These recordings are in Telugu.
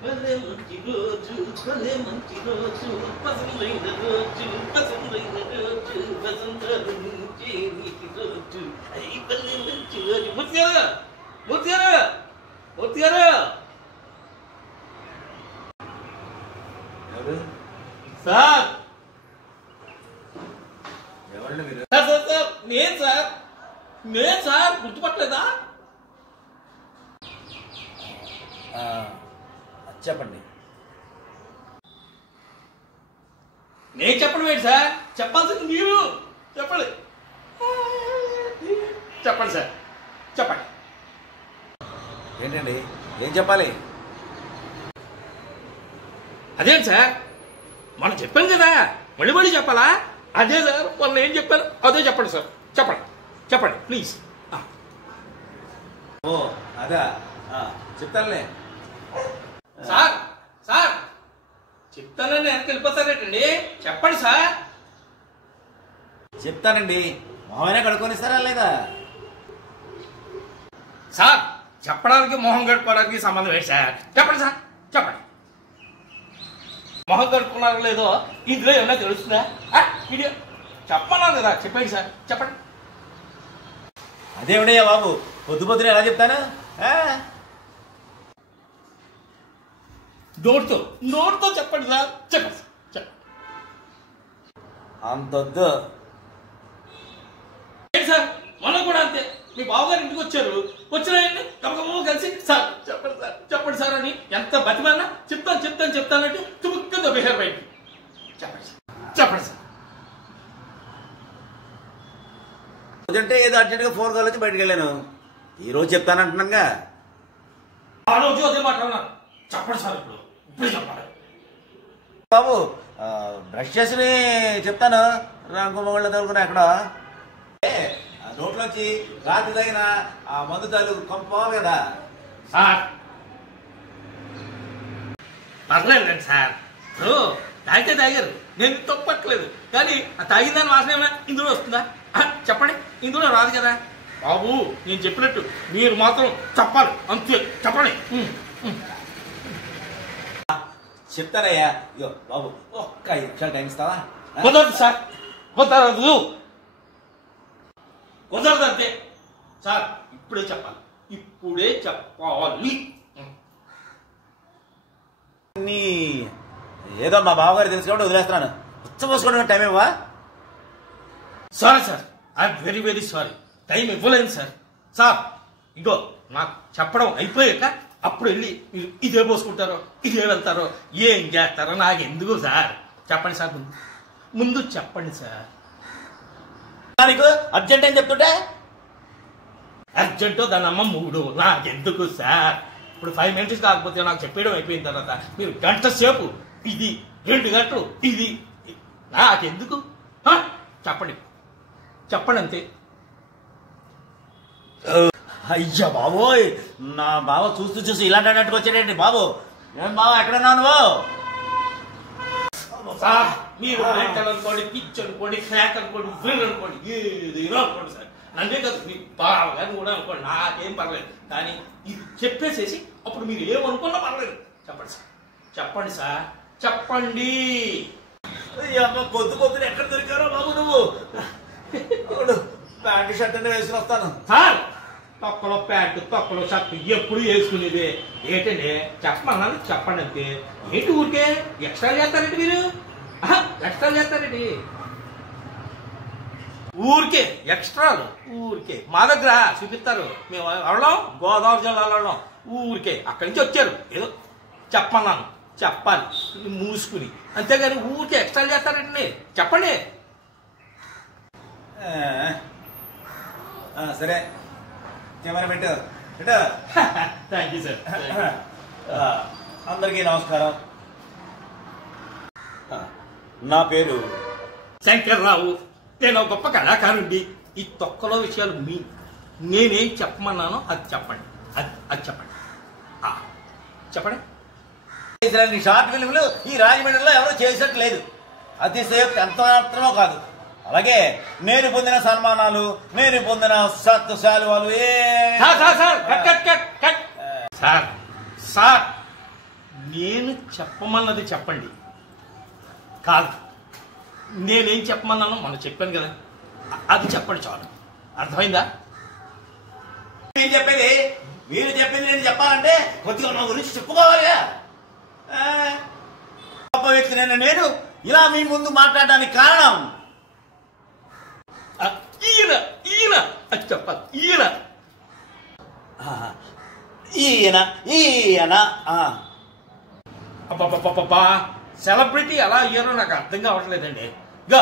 భలే మంచి రోజు భలే మంచి రోజు పసందైన రోజు పసందైన రోజు వసంతాలు నుంచి నీటి రోజు అయ్యి భలే మంచి రోజు. మూర్తి గారు మూర్తి గారు మూర్తి గారు సార్ ఎవరండి మీరు? సార్ సార్ సార్ నేను సార్ గుర్తుపట్టలేదా? చెప్పండి. నేను చెప్పడం ఏంటి సార్, చెప్పాల్సింది మీరు. చెప్పండి చెప్పండి సార్ చెప్పండి. ఏంటండి ఏం చెప్పాలి? అదేంటి సార్ మనం చెప్పాను కదా, మళ్ళీ మళ్ళీ చెప్పాలా? అదే సార్ వాళ్ళు ఏం చెప్పారు అదే చెప్పండి సార్. చెప్పండి చెప్పండి ప్లీజ్. ఓ అదా, చెప్తానులే. సార్ సార్ చెప్తానని వెనక్కి వెళ్ళిపోతారేటండి, చెప్పండి సార్. చెప్తానండి. మొహమైనా కడుక్కొనిస్తారా లేదా? సార్ చెప్పడానికి మొహం కడుక్కోవడానికి సంబంధం ఏంటి సార్? చెప్పండి సార్ చెప్పండి. మొహం కడుక్కున్నారో లేదో ఇందులో ఏమన్నా తెలుస్తుందా? వీడియో చెప్పన్నాను కదా, చెప్పండి సార్ చెప్పండి. అదేమిడయ్యా బాబు, పొద్దు పొద్దున ఎలా చెప్తాను? నోటితో చెప్పండి సార్ చెప్పండి సార్ చెప్పండి. అంతొద్దు. ఏంటి సార్ మనం కూడా అంతే, మీ బావగారు ఇంటికి వచ్చారు, వచ్చినాయన్ని కమకమో కలిసి సార్ చెప్పండి సార్ అని ఎంత బతిమానా చెప్తానంటే తుముక్కంతో బిహేవ్ బయటికి. చెప్పండి సార్. రోజంటే ఏదో అర్జెంట్గా ఫోన్ కాల్ వచ్చి బయటకు వెళ్ళాను. ఈరోజు చెప్తానంటున్నానుగా. ఆ రోజు అదే మాట్లాడున్నారు. చెప్పండి సార్ ఇప్పుడు చెప్పాలి. బాబు బ్రష్ చేసి చెప్తాను. రంగుమగళ్ళ తగులుకున్నా ఎక్కడ నోట్లోంచి రాత్రి తగిన ఆ మందు తాలూకు కంపోవాలి కదా సార్. పర్లేదండి సార్, తాగితే తాగారు, నేను తప్పట్లేదు. కానీ ఆ తాగిందని వాసన ఏమైనా ఇందులో వస్తుందా? చెప్పండి, ఇందులో రాదు కదా బాబు. నేను చెప్పినట్టు మీరు మాత్రం చెప్పాలి అంతే. చెప్పండి. చెప్తారయ్యా. ఇగో బాబు ఒక్క 5 నిమిషాలు టైం ఇస్తావా? కుదరదు సార్, కుదరదు అంతే సార్. ఇప్పుడే చెప్పాలి. నీ ఏదో మా బావగారు తెలిసి కాబట్టి వదిలేస్తున్నాను. ఉచ్చపోసుకోవడానికి టైం ఇవ్వవా? Sorry sir, I'm very very sorry. Time ఇవ్వలేదు సార్. సార్ ఇంకో నాకు చెప్పడం అయిపోయాక అప్పుడు వెళ్ళి మీరు ఇదే పోసుకుంటారో ఇదే వెళ్తారో ఏం చేస్తారో నాకు ఎందుకు సార్. చెప్పండి సార్, ముందు చెప్పండి సార్. నీకు అర్జెంట్ అని చెప్తుంటే అర్జెంటో దాని అమ్మ 3 నాకెందుకు సార్. ఇప్పుడు 5 minutes కాకపోతే నాకు చెప్పేయడం అయిపోయిన తర్వాత మీరు గంట సేపు ఇది 2 గంటలు ఇది నాకెందుకు? చెప్పండి అంతే. అయ్యా బాబోయ్, నా బావ చూసి ఇలాంటి అన్నట్టుకు వచ్చాడేంటి బాబు? ఏం బావ ఎక్కడన్నా నువ్వు? సార్ మీరు మెంటల్ అనుకోండి, పిచ్ అనుకోండి, క్రాక్ అనుకోండి, విల్ అనుకోండి, ఏదైనా అనుకోండి సార్. నన్నే కాదు మీ బాగా కూడా అనుకోండి, నాకేం పర్లేదు. కానీ ఇది చెప్పేసేసి అప్పుడు మీరు ఏమనుకున్నా పర్లేదు. చెప్పండి సార్ చెప్పండి సార్ చెప్పండి. పొద్దున ఎక్కడ దొరికారో బాబు నువ్వు? ప్యాంటు షర్ట్ అన్నీ వేసుకుని వస్తాను సార్. తొక్కలో ప్యాంటు తొక్కలో షర్ట్ ఎప్పుడు వేసుకునేది ఏంటండి? చెప్పమన్నాను చెప్పండి అంతే. ఏంటి ఊరికే ఎక్స్ట్రా చేస్తారండి మీరు? ఎక్స్ట్రా చేస్తారండి ఊరికే ఎక్స్ట్రాలు. ఊరికే మా దగ్గర చూపిస్తారు. మేము వెళ్ళడం గోదావరి జిల్లాలో వెళ్ళడం ఊరికే అక్కడి నుంచి వచ్చారు. ఏదో చెప్పమన్నాను చెప్పాలి మూసుకుని, అంతేగాని ఊరికే ఎక్స్ట్రా చేస్తారండి. చెప్పండి. సరే కెమెరా పెట్టు. Thank you sir. అందరికీ నమస్కారం. నా పేరు శంకర్రావు. నేను ఒక గొప్ప కళాకారుడి. ఈ తొక్కలో విషయాలు నేనేం చెప్పమన్నానో అది చెప్పండి. అది చెప్పండి చెప్పండి. షార్ట్ ఫిల్మ్లు ఈ రాజమండ్రిలో ఎవరూ చేసినట్లేదు. అతిశయోక్తి ఎంత మాత్రమో కాదు. అలాగే నేను పొందిన సన్మానాలు, నేను పొందిన శాలువాలు సార్ నేను చెప్పమన్నది చెప్పండి. కాదు, నేనేం చెప్పమన్నానో మనం చెప్పాను కదా, అది చెప్పండి చాలు. అర్థమైందా? నేను చెప్పేది మీరు చెప్పింది నేను చెప్పాలంటే కొద్దిగా నా గురించి చెప్పుకోవాలిగా. గొప్ప వ్యక్తి నేను ఇలా మీ ముందు మాట్లాడడానికి కారణం ఈయన అది చెప్పాలి. ఈయన అబ్బా, సెలబ్రిటీ ఎలా అయ్యారో నాకు అర్థం కావట్లేదండి. గా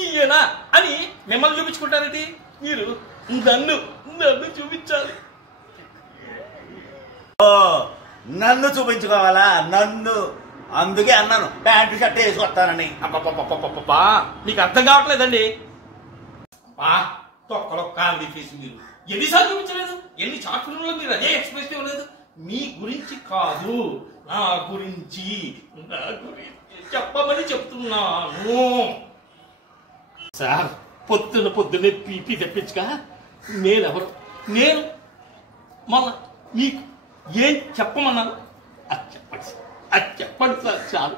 ఈయన అని మిమ్మల్ని చూపించుకుంటారండి. మీరు నన్ను చూపించాలి. ఓ, నన్ను చూపించుకోవాలా? నన్ను అందుకే అన్నాను ప్యాంటు షర్ట్ వేసుకొస్తానని. అబ్బా, మీకు అర్థం కావట్లేదండి. తొక్కలో కామెడీ ఫేసి మీరు ఎన్నిసార్లు చూపించలేదు? ఎన్ని షార్ట్ ఫిల్మ్లో మీరు అదే ఎక్స్ప్రెస్ ఇవ్వలేదు? మీ గురించి కాదు, నా గురించి చెప్పమని చెప్తున్నాను. సార్, పొద్దున్నే పీపీ తెప్పించగా నేనెవరు? నేను మళ్ళా మీకు ఏం చెప్పమన్నాను? అది చెప్పండి సార్, చాలు.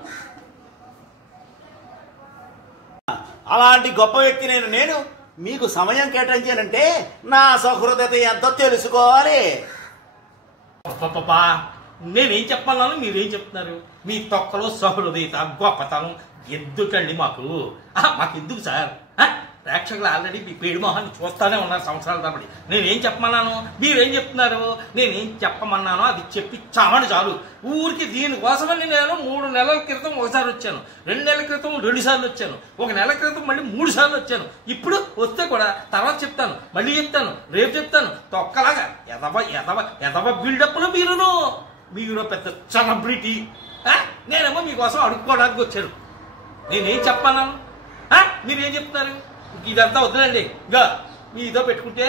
అలాంటి గొప్ప వ్యక్తి నేను మీకు సమయం కేటాయించానంటే నా సహృదయత ఎంతో తెలుసుకోవాలి. నేనేం చెప్పమన్నాను, మీరేం చెప్తున్నారు? మీ తొక్కలో సహృదయత, గొప్పతనం ఎందుకండి మాకెందుకు సార్? ప్రేక్షకులు ఆల్రెడీ మీ పేడు మొహాన్ని చూస్తానే ఉన్నారు సంవత్సరాల తరబడి. నేనేం చెప్పమన్నాను, మీరేం చెప్తున్నారు? నేనేం చెప్పమన్నానో అది చెప్పి చావని చాలు. ఊరికి దీనికోసమని నేను 3 నెలల క్రితం ఒకసారి వచ్చాను, 2 నెలల క్రితం 2 సార్లు వచ్చాను, 1 నెల క్రితం మళ్ళీ 3 సార్లు వచ్చాను. ఇప్పుడు వస్తే కూడా తర్వాత చెప్తాను, మళ్ళీ చెప్తాను, రేపు చెప్తాను. తొక్కలాగా ఎదవ బిల్డప్లు మీరు పెద్ద సెలబ్రిటీ. నేనేమో మీకోసం అడుక్కోవడానికి వచ్చాను. నేనేం చెప్పన్నాను, మీరేం చెప్తున్నారు? ఇదంతా వద్దులండి. ఇంకా మీతో పెట్టుకుంటే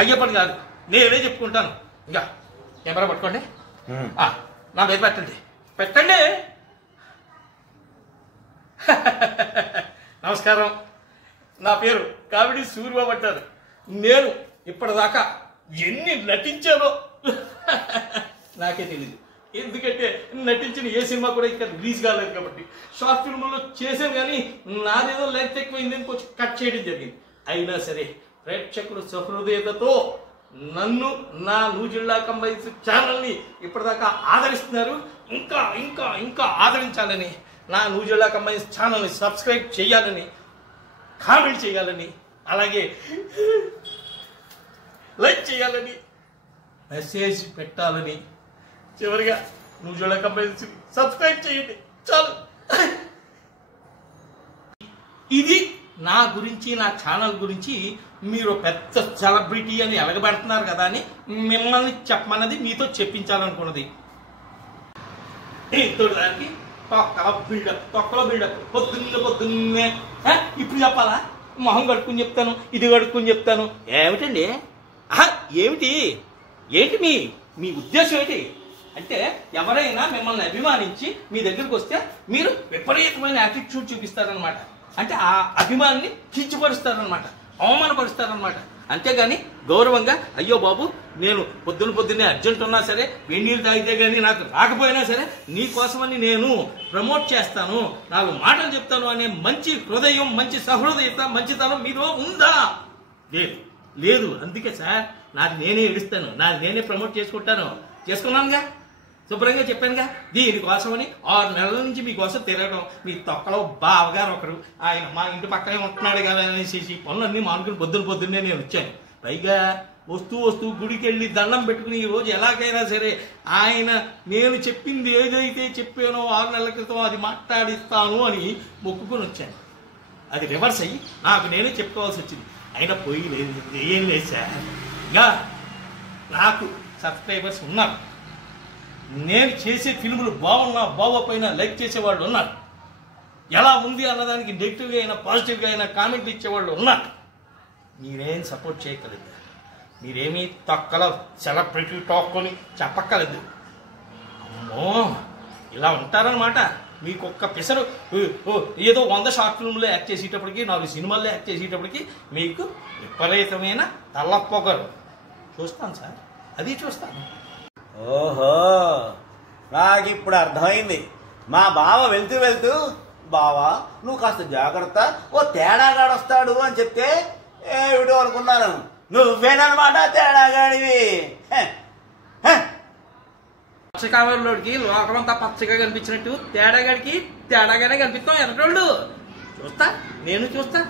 అయ్యే పని కాదు. నేనే చెప్పుకుంటాను. ఇంకా కెమెరా పట్టుకోండి, నా మీద పెట్టండి. నమస్కారం, నా పేరు కామెడీ సూరిబాబు అంటారు. నేను ఇప్పటిదాకా ఎన్ని నటించానో నాకే తెలీదు. ఎందుకంటే నటించిన ఏ సినిమా కూడా ఇంకా రిలీజ్ కాలేదు కాబట్టి. షార్ట్ ఫిల్మ్లో చేశాను కానీ నాదేదో లెంత్ ఎక్కువైందని కొంచెం కట్ చేయడం జరిగింది. అయినా సరే ప్రేక్షకులు సహృదయతతో నన్ను, నా న్యూజిల్లా కంబైన్స్ ఛానల్ని ఇప్పటిదాకా ఆదరిస్తున్నారు. ఇంకా ఇంకా ఇంకా ఆదరించాలని, నా న్యూజిల్లా కంబైన్స్ ఛానల్ని సబ్స్క్రైబ్ చేయాలని, కామెంట్ చేయాలని, అలాగే లైక్ చేయాలని, మెసేజ్ పెట్టాలని, చివరిగా న్యూజిల్లా కంబైన్స్ సబ్స్క్రైబ్ చేయండి చాలు. ఇది నా గురించి, నా ఛానల్ గురించి. మీరు పెద్ద సెలబ్రిటీ అని ఎలగబెడుతున్నారు కదా అని మిమ్మల్ని చెప్పమన్నది, మీతో చెప్పించాలనుకున్నది. దానికి తొక్కలో బిల్డప్ పొద్దున్నే ఇప్పుడు చెప్పాలా? మొహం కడుక్కుని చెప్తాను, ఇది కడుక్కుని చెప్తాను. ఏమిటండి? ఏంటి మీ ఉద్దేశం ఏంటి? అంటే ఎవరైనా మిమ్మల్ని అభిమానించి మీ దగ్గరికి వస్తే మీరు విపరీతమైన యాటిట్యూడ్ చూపిస్తారనమాట. అంటే ఆ అభిమానిని కించపరుస్తారనమాట, అవమానపరుస్తారనమాట. అంతేగాని గౌరవంగా, అయ్యో బాబు నేను పొద్దున్నే అర్జెంట్ ఉన్నా సరే, వెన్నీళ్ళు తాగితే కానీ నాకు రాకపోయినా సరే నీకోసమని నేను ప్రమోట్ చేస్తాను, 4 మాటలు చెప్తాను అనే మంచి హృదయం, మంచి సహృదయత, మంచితనం మీలో ఉందా? లేదు. అందుకే సార్ నాది నేనే ఏడుస్తాను, నాది నేనే ప్రమోట్ చేసుకున్నానుగా, శుభ్రంగా చెప్పానుగా. దీనికోసమని 6 నెలల నుంచి మీకోసం తిరగడం. మీ తొక్కలో బావగారు ఒకరు, ఆయన మా ఇంటి పక్కనే ఉంటున్నాడు కదా అనేసి పనులన్నీ మానుకుని పొద్దున్నే నేను వచ్చాను. పైగా వస్తూ గుడికి వెళ్ళి దండం పెట్టుకుని ఈ రోజు ఎలాగైనా సరే ఆయన నేను చెప్పింది ఏదైతే చెప్పానో 6 నెలల క్రితం అది మాట్లాడిస్తాను అని మొక్కుకొని వచ్చాను. అది రివర్స్ అయ్యి నాకు నేనే చెప్పుకోవాల్సి వచ్చింది. అయినా పోయి లేదు, ఏం లేదు సార్. ఇంకా నాకు సబ్స్క్రైబర్స్ ఉన్నారు. నేను చేసే ఫిల్ములు బాగున్నా బాగోపోయినా లైక్ చేసేవాళ్ళు ఉన్నారు. ఎలా ఉంది అన్నదానికి నెగిటివ్గా అయినా పాజిటివ్గా అయినా కామెంట్లు ఇచ్చేవాళ్ళు ఉన్నారు. మీరేం సపోర్ట్ చేయగలదు, మీరేమీ తొక్కలో సెలబ్రిటీ టాక్ని చెప్పక్కర్లేదు. అమ్మో ఇలా ఉంటారనమాట. మీకు ఒక్క పిసరు ఏదో 100 షార్ట్ ఫిల్మ్లో యాక్ట్ చేసేటప్పటికి, 4 సినిమాల్లో యాక్ట్ చేసేటప్పటికి మీకు విపరీతమైన తల్లపొగరు. చూస్తాను సార్, అది చూస్తాను. ఓహో, నాకు ఇప్పుడు అర్థమైంది. మా బావ వెళ్తూ వెళ్తూ, బావా నువ్వు కాస్త జాగ్రత్త, ఓ తేడాగాడొస్తాడు అని చెప్తే ఏమిటో అనుకున్నాను. నువ్వేనమాట తేడాగాడివి. పచ్చకావర్లోడికి లోకమంతా పచ్చగా కనిపించినట్టు తేడాగాడికి తేడాగానే కనిపిస్తాం ఎర్రోళ్ళు. చూస్తా, నేను చూస్తా.